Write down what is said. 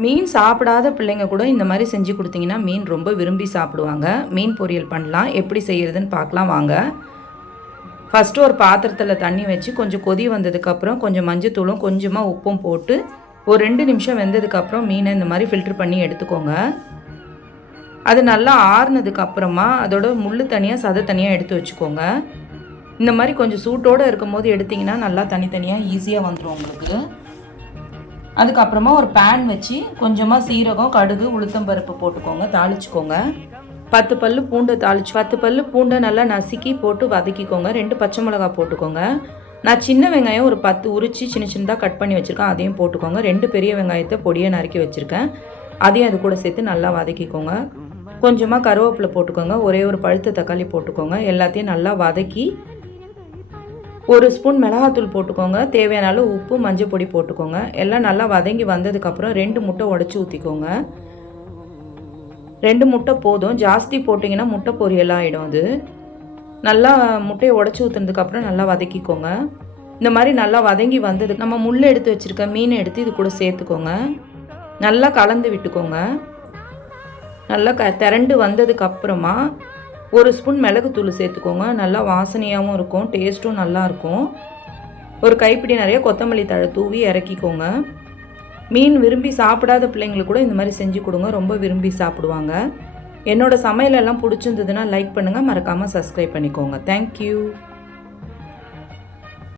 மீன் சாப்பிடாத பிள்ளைங்க கூட இந்த மாதிரி செஞ்சு கொடுத்தீங்கன்னா மீன் ரொம்ப விரும்பி சாப்பிடுவாங்க. மீன் பொரியல் பண்ணலாம். எப்படி செய்கிறதுன்னு பார்க்கலாம் வாங்க. ஃபஸ்ட்டு ஒரு பாத்திரத்தில் தண்ணி வச்சு கொஞ்சம் கொதி வந்ததுக்கப்புறம் கொஞ்சம் மஞ்சத்தூளும் கொஞ்சமாக உப்பும் போட்டு ஒரு ரெண்டு நிமிஷம் வெந்ததுக்கப்புறம் மீனை இந்த மாதிரி ஃபில்ட்ரு பண்ணி எடுத்துக்கோங்க. அது நல்லா ஆறுனதுக்கப்புறமா அதோட முள் தனியாக சதை தனியாக எடுத்து வச்சுக்கோங்க. இந்த மாதிரி கொஞ்சம் சூட்டோடு இருக்கும்போது எடுத்திங்கன்னா நல்லா தனித்தனியாக ஈஸியாக வந்துடும் உங்களுக்கு. அதுக்கப்புறமா ஒரு பேன் வச்சு கொஞ்சமாக சீரகம் கடுகு உளுத்தம்பருப்பு போட்டுக்கோங்க தாளிச்சுக்கோங்க. பத்து பல்லு பூண்டை தாளிச்சு பத்து பல்லு பூண்டை நல்லா நசுக்கி போட்டு வதக்கிக்கோங்க. ரெண்டு பச்சை மிளகா போட்டுக்கோங்க. நான் சின்ன வெங்காயம் ஒரு பத்து உரிச்சு சின்ன சின்னதாக கட் பண்ணி வச்சுருக்கேன். அதையும் போட்டுக்கோங்க. ரெண்டு பெரிய வெங்காயத்தை பொடியை நறுக்கி வச்சுருக்கேன். அதையும் அது கூட சேர்த்து நல்லா வதக்கிக்கோங்க. கொஞ்சமாக கருவேப்பிலை போட்டுக்கோங்க. ஒரே ஒரு பழுத்த தக்காளி போட்டுக்கோங்க. எல்லாத்தையும் நல்லா வதக்கி ஒரு ஸ்பூன் மிளகாத்தூள் போட்டுக்கோங்க. தேவையான அளவு உப்பு மஞ்சள் பொடி போட்டுக்கோங்க. எல்லாம் நல்லா வதங்கி வந்ததுக்கப்புறம் ரெண்டு முட்டை உடச்சி ஊற்றிக்கோங்க ரெண்டு முட்டை போதும். ஜாஸ்தி போட்டிங்கன்னா முட்டை பொரியல் ஆகிடும் அது. நல்லா முட்டையை உடச்சி ஊற்றுனதுக்கப்புறம் நல்லா வதக்கிக்கோங்க. இந்த மாதிரி நல்லா வதங்கி வந்தது நம்ம முள் எடுத்து வச்சுருக்க மீனை எடுத்து இது கூட சேர்த்துக்கோங்க. நல்லா கலந்து விட்டுக்கோங்க. நல்லா க திரண்டு வந்ததுக்கப்புறமா ஒரு ஸ்பூன் மிளகுத்தூள் சேர்த்துக்கோங்க. நல்லா வாசனையாகவும் இருக்கும் டேஸ்ட்டும் நல்லாயிருக்கும். ஒரு கைப்பிடி நிறைய கொத்தமல்லி தழை தூவி இறக்கிக்கோங்க. மீன் விரும்பி சாப்பிடாத பிள்ளைங்களுக்கு கூட இந்த மாதிரி செஞ்சு கொடுங்க. ரொம்ப விரும்பி சாப்பிடுவாங்க. என்னோடய சமையலெல்லாம் பிடிச்சிருந்ததுன்னா லைக் பண்ணுங்கள் மறக்காமல் சப்ஸ்கிரைப் பண்ணிக்கோங்க. தேங்க்யூ